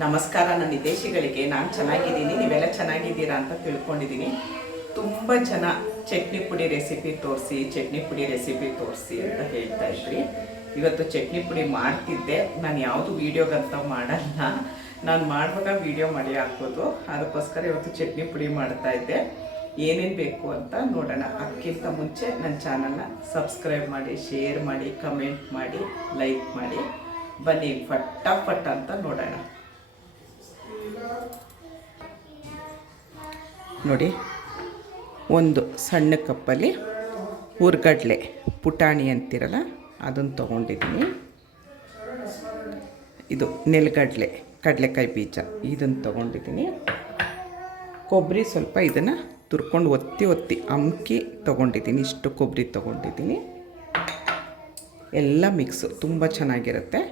ನಮಸ್ಕಾರ. ನನ್ನ ಹಿತೈಷಿಗಳಿಗೆ ನಾನು ಚೆನ್ನಾಗಿದ್ದೀನಿ, ನೀವೆಲ್ಲ ಚೆನ್ನಾಗಿದ್ದೀರಾ ಅಂತ ತಿಳ್ಕೊಂಡಿದ್ದೀನಿ. ತುಂಬ ಜನ ಚಟ್ನಿ ಪುಡಿ ರೆಸಿಪಿ ತೋರಿಸಿ ಅಂತ ಹೇಳ್ತಾ ಇದ್ರಿ. ಇವತ್ತು ಚಟ್ನಿ ಪುಡಿ ಮಾಡ್ತಿದ್ದೆ. ನಾನು ಯಾವುದು ವೀಡಿಯೋಗಂತ ಮಾಡಲ್ಲ, ನಾನು ಮಾಡುವಾಗ ವೀಡಿಯೋ ಮಾಡಿ ಹಾಕೋದು. ಅದಕ್ಕೋಸ್ಕರ ಇವತ್ತು ಚಟ್ನಿ ಪುಡಿ ಮಾಡ್ತಾ ಇದ್ದೆ. ಏನೇನು ಬೇಕು ಅಂತ ನೋಡೋಣ. ಅದಕ್ಕಿಂತ ಮುಂಚೆ ನನ್ನ ಚಾನಲ್ನ ಸಬ್ಸ್ಕ್ರೈಬ್ ಮಾಡಿ, ಶೇರ್ ಮಾಡಿ, ಕಮೆಂಟ್ ಮಾಡಿ, ಲೈಕ್ ಮಾಡಿ. ಬನ್ನಿ ಫಟಾಫಟ್ ಅಂತ ನೋಡೋಣ. ನೋಡಿ, ಒಂದು ಸಣ್ಣ ಕಪ್ಪಲ್ಲಿ ಹುರ್ಗಡ್ಲೆ ಪುಟಾಣಿ ಅಂತಿರಲ್ಲ ಅದನ್ನು ತೊಗೊಂಡಿದ್ದೀನಿ. ಇದು ನೆಲಗಡಲೆ, ಕಡಲೆಕಾಯಿ ಬೀಜ ಇದನ್ನು ತೊಗೊಂಡಿದ್ದೀನಿ. ಕೊಬ್ಬರಿ ಸ್ವಲ್ಪ ಇದನ್ನು ತುರ್ಕೊಂಡು ಒತ್ತಿ ಅಮ್ಕಿ ತೊಗೊಂಡಿದ್ದೀನಿ. ಇಷ್ಟು ಕೊಬ್ಬರಿ ತೊಗೊಂಡಿದ್ದೀನಿ. ಎಲ್ಲ ಮಿಕ್ಸು ತುಂಬ ಚೆನ್ನಾಗಿರುತ್ತೆ.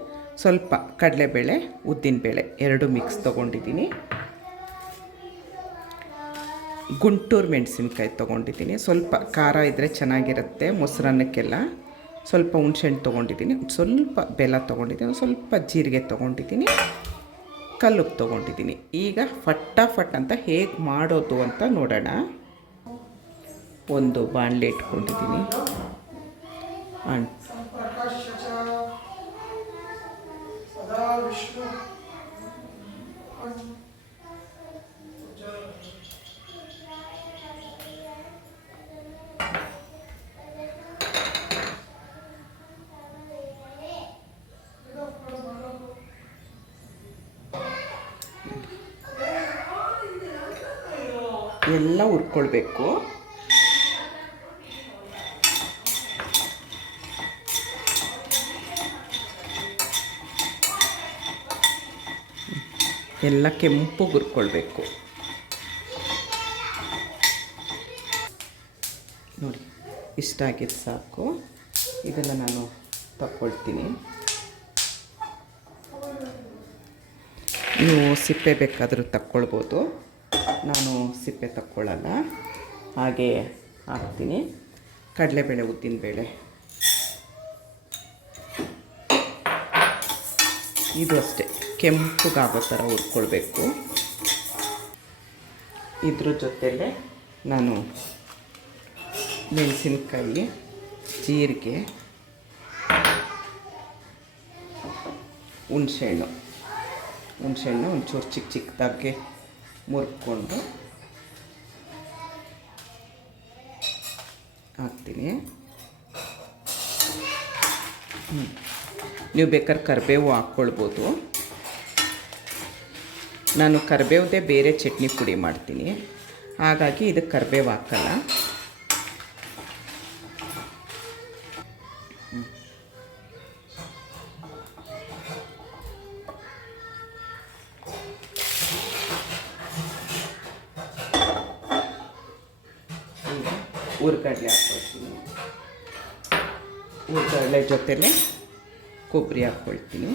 ಸ್ವಲ್ಪ ಕಡಲೆಬೇಳೆ, ಉದ್ದಿನಬೇಳೆ ಎರಡು ಮಿಕ್ಸ್ ತೊಗೊಂಡಿದ್ದೀನಿ. ಗುಂಟೂರು ಮೆಣಸಿನ್ಕಾಯಿ ತೊಗೊಂಡಿದ್ದೀನಿ. ಸ್ವಲ್ಪ ಖಾರ ಇದ್ದರೆ ಚೆನ್ನಾಗಿರುತ್ತೆ ಮೊಸರನ್ನಕ್ಕೆಲ್ಲ. ಸ್ವಲ್ಪ ಹುಣ್ಸೆಹಣ್ಣು ತೊಗೊಂಡಿದ್ದೀನಿ. ಸ್ವಲ್ಪ ಬೆಲ್ಲ ತೊಗೊಂಡಿದ್ದೀನಿ. ಸ್ವಲ್ಪ ಜೀರಿಗೆ ತೊಗೊಂಡಿದ್ದೀನಿ. ಕಲ್ಲುಪ್ಪು ತೊಗೊಂಡಿದ್ದೀನಿ. ಈಗ ಫಟಾಫಟ್ ಅಂತ ಹೇಗೆ ಮಾಡೋದು ಅಂತ ನೋಡೋಣ. ಒಂದು ಬಾಣಲೆ ಇಟ್ಕೊಂಡಿದ್ದೀನಿ. ಎಲ್ಲ ಹುರ್ಕೊಳ್ಬೇಕು. ಎಲ್ಲ ಕೆಂಪು ಹುರ್ಕೊಳ್ಬೇಕು. ನೋಡಿ, ಇಷ್ಟ ಆಗಿದ್ದು ಸಾಕು. ಇದನ್ನು ನಾನು ತಗೊಳ್ತೀನಿ. ನೀವು ಸಿಪ್ಪೆ ಬೇಕಾದರೂ ತಕ್ಕೊಳ್ಬೋದು. ನಾನು ಸಿಪ್ಪೆ ತಕ್ಕೊಳ್ಳಲ್ಲ. ಹಾಗೆ ಹಾಕ್ತೀನಿ. ಕಡಲೆಬೇಳೆ, ಉದ್ದಿನಬೇಳೆ ಇದು ಅಷ್ಟೇ ಕೆಂಪುಗಾಗೋ ಥರ ಹುರ್ಕೊಳ್ಬೇಕು. ಇದ್ರ ಜೊತೆಯಲ್ಲೇ ನಾನು ಮೆಣಸಿನ್ಕಾಯಿ, ಜೀರಿಗೆ, ಹುಣಸೆಹಣ್ಣು ಒಂಚೂರು ಚಿಕ್ಕದಾಗಿ ಮುರ್ಕೊಂಡು ಹಾಕ್ತೀನಿ. ನೀವು ಬೇಕಾದ್ರೆ ಕರಿಬೇವು ಹಾಕ್ಕೊಳ್ಬೋದು. ನಾನು ಕರಿಬೇವುದೇ ಬೇರೆ ಚಟ್ನಿ ಪುಡಿ ಮಾಡ್ತೀನಿ, ಹಾಗಾಗಿ ಇದಕ್ಕೆ ಕರಿಬೇವು ಹಾಕಲ್ಲ. ಹುರ್ಗಡ್ಲೆ ಹಾಕ್ಕೊಳ್ತೀನಿ. ಹುರ್ಗಡ್ಲೆ ಜೊತೆಲೆ ಕೊಬ್ಬರಿ ಹಾಕ್ಕೊಳ್ತೀನಿ.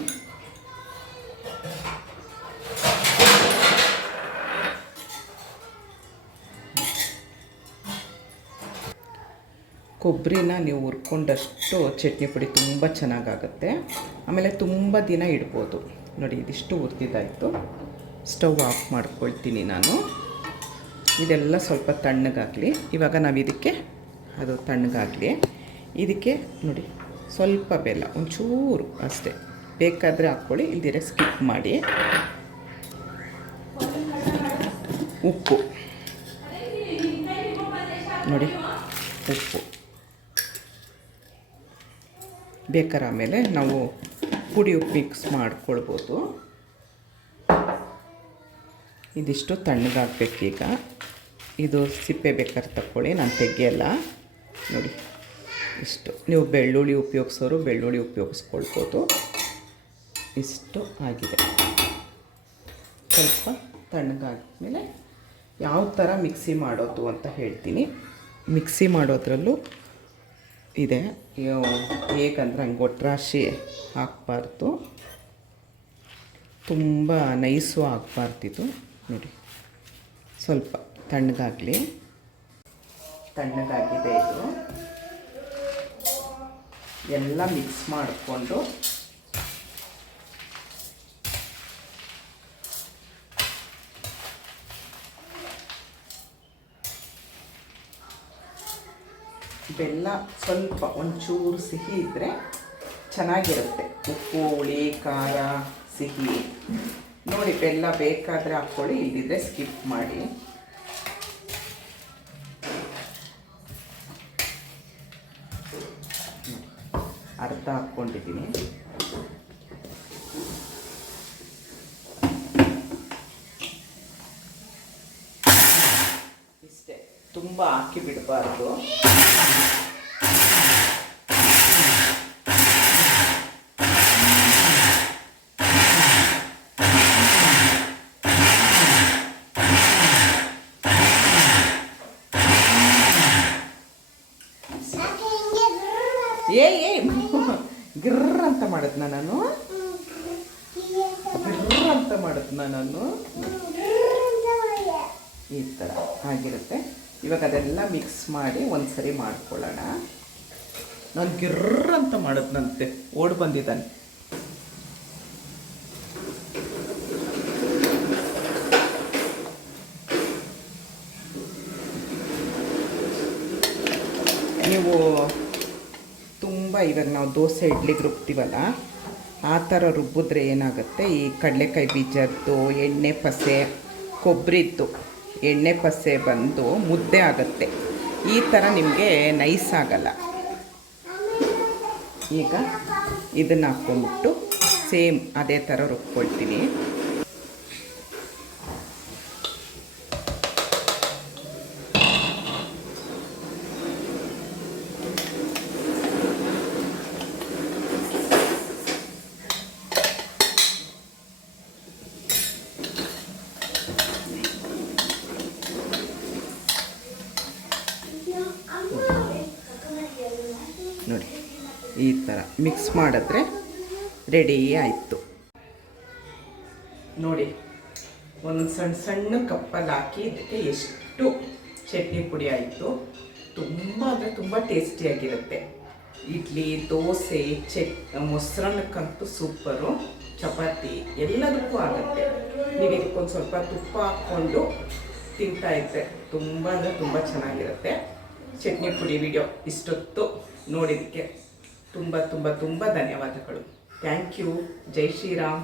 ಕೊಬ್ಬರಿನ ನೀವು ಹುರ್ಕೊಂಡಷ್ಟು ಚಟ್ನಿ ಪುಡಿ ತುಂಬ ಚೆನ್ನಾಗಾಗುತ್ತೆ. ಆಮೇಲೆ ತುಂಬ ದಿನ ಇಡ್ಬೋದು. ನೋಡಿ, ಇದಿಷ್ಟು ಹುರಿದಿದ್ದಾಯಿತು. ಸ್ಟವ್ ಆಫ್ ಮಾಡ್ಕೊಳ್ತೀನಿ ನಾನು. ಇದೆಲ್ಲ ಸ್ವಲ್ಪ ತಣ್ಣಗಾಗಲಿ. ಇವಾಗ ನಾವು ಇದಕ್ಕೆ ಅದು ತಣ್ಣಗಾಗಲಿ. ಇದಕ್ಕೆ ನೋಡಿ ಸ್ವಲ್ಪ ಬೆಲ್ಲ, ಒಂಚೂರು ಅಷ್ಟೇ, ಬೇಕಾದರೆ ಹಾಕ್ಕೊಳ್ಳಿ, ಇಲ್ದಿರ ಸ್ಕಿಪ್ ಮಾಡಿ. ಉಪ್ಪು ನೋಡಿ, ಉಪ್ಪು ಬೇಕಾದ್ರೆ ಆಮೇಲೆ ನಾವು ಪುಡಿ ಉಪ್ಪು ಮಿಕ್ಸ್ ಮಾಡ್ಕೊಳ್ಬೋದು. ಇದಿಷ್ಟು ತಣ್ಣಗಾಗಬೇಕೀಗ. ಇದು ಸಿಪ್ಪೆ ಬೇಕಾದ್ರೆ ತಕ್ಕೊಳ್ಳಿ, ನಾನು ತೆಗೆಯಲ್ಲ. ನೋಡಿ, ಇಷ್ಟು. ನೀವು ಬೆಳ್ಳುಳ್ಳಿ ಉಪಯೋಗಿಸೋರು ಬೆಳ್ಳುಳ್ಳಿ ಉಪಯೋಗಿಸ್ಕೊಳ್ಬೋದು. ಇಷ್ಟು ಆಗಿದೆ. ಸ್ವಲ್ಪ ತಣ್ಣಗಾದ್ಮೇಲೆ ಯಾವ ಥರ ಮಿಕ್ಸಿ ಮಾಡೋದು ಅಂತ ಹೇಳ್ತೀನಿ. ಮಿಕ್ಸಿ ಮಾಡೋದ್ರಲ್ಲೂ ಇದೆ. ಹೇಗಂದ್ರೆ ಹಂಗೆ ಒಟ್ರಾಶಿ ಹಾಕಬಾರ್ದು, ತುಂಬ ನೈಸು ಆಗಬಾರ್ದಿದು. ನೋಡಿ, ಸ್ವಲ್ಪ ತಣ್ಣಗಾಗಲಿ. ತಣ್ಣಗಾಗಿದೆ. ಇದು ಎಲ್ಲ ಮಿಕ್ಸ್ ಮಾಡಿಕೊಂಡು ಬೆಲ್ಲ ಸ್ವಲ್ಪ ಒಂಚೂರು ಸಿಹಿ ಇದ್ದರೆ ಚೆನ್ನಾಗಿರುತ್ತೆ. ಉಪ್ಪು, ಹುಳಿ, ಖಾರ, ಸಿಹಿ ನೋಡಿ. ಬೆಲ್ಲ ಬೇಕಾದರೆ ಹಾಕ್ಕೊಳ್ಳಿ, ಇಲ್ಲಿದ್ರೆ ಸ್ಕಿಪ್ ಮಾಡಿ. ಅರ್ಧ ಹಾಕ್ಕೊಂಡಿದ್ದೀನಿ. ಇಷ್ಟೇ, ತುಂಬ ಹಾಕಿ ಬಿಡಬಾರ್ದು. ಗಿರ್ರ ಅಂತ ಮಾಡಿದ್ನ ನಾನು, ಗಿರ್ರ ಅಂತ ಮಾಡಿದ್ನ ನಾನು. ಈ ಥರ ಆಗಿರುತ್ತೆ. ಇವಾಗ ಅದೆಲ್ಲ ಮಿಕ್ಸ್ ಮಾಡಿ ಒಂದ್ಸರಿ ಮಾಡ್ಕೊಳ್ಳೋಣ. ನಾನು ಗಿರ್ರ ಅಂತ ಮಾಡಿದ್ನಂತೆ, ಓಡ್ ಬಂದಿದ್ದಾನೆ. ನೀವು ತುಂಬ ಇವಾಗ ನಾವು ದೋಸೆ ಇಡ್ಲಿಗೆ ರುಬ್ತೀವಲ್ಲ, ಆ ಥರ ರುಬ್ಬಿದ್ರೆ ಏನಾಗುತ್ತೆ, ಈ ಕಡಲೆಕಾಯಿ ಬೀಜದ್ದು ಎಣ್ಣೆ ಪಸೆ, ಕೊಬ್ಬರಿದ್ದು ಎಣ್ಣೆ ಪಸೆ ಬಂದು ಮುದ್ದೆ ಆಗುತ್ತೆ. ಈ ಥರ ನಿಮಗೆ ನೈಸ್ ಆಗಲ್ಲ. ಈಗ ಇದನ್ನು ಹಾಕ್ಕೊಂಬಿಟ್ಟು ಸೇಮ್ ಅದೇ ಥರ ರುಬ್ಕೊಳ್ತೀನಿ. ನೋಡಿ, ಈ ಥರ ಮಿಕ್ಸ್ ಮಾಡಿದ್ರೆ ರೆಡಿ ಆಯಿತು. ನೋಡಿ, ಒಂದು ಸಣ್ಣ ಸಣ್ಣ ಕಪ್ಪಲ್ಲಿ ಹಾಕಿ ಇದಕ್ಕೆ ಎಷ್ಟು ಚಟ್ನಿ ಪುಡಿ ಆಯಿತು. ತುಂಬ ಅಂದರೆ ತುಂಬ ಟೇಸ್ಟಿಯಾಗಿರುತ್ತೆ. ಇಡ್ಲಿ, ದೋಸೆ, ಮೊಸರನ್ನಕ್ಕಂತೂ ಸೂಪರು. ಚಪಾತಿ ಎಲ್ಲದಕ್ಕೂ ಆಗುತ್ತೆ. ನೀವು ಇದಕ್ಕೊಂದು ಸ್ವಲ್ಪ ತುಪ್ಪ ಹಾಕ್ಕೊಂಡು ತಿಂತಾಯಿದ್ರೆ ತುಂಬ ಅಂದರೆ ತುಂಬ ಚೆನ್ನಾಗಿರುತ್ತೆ. ಚಟ್ನಿ ಪುಡಿ ವಿಡಿಯೋ ಇಷ್ಟೊತ್ತು ನೋಡಿದ್ದಕ್ಕೆ ತುಂಬ ತುಂಬ ತುಂಬ ಧನ್ಯವಾದಗಳು. Thank you. ಜೈ ಶ್ರೀರಾಮ್.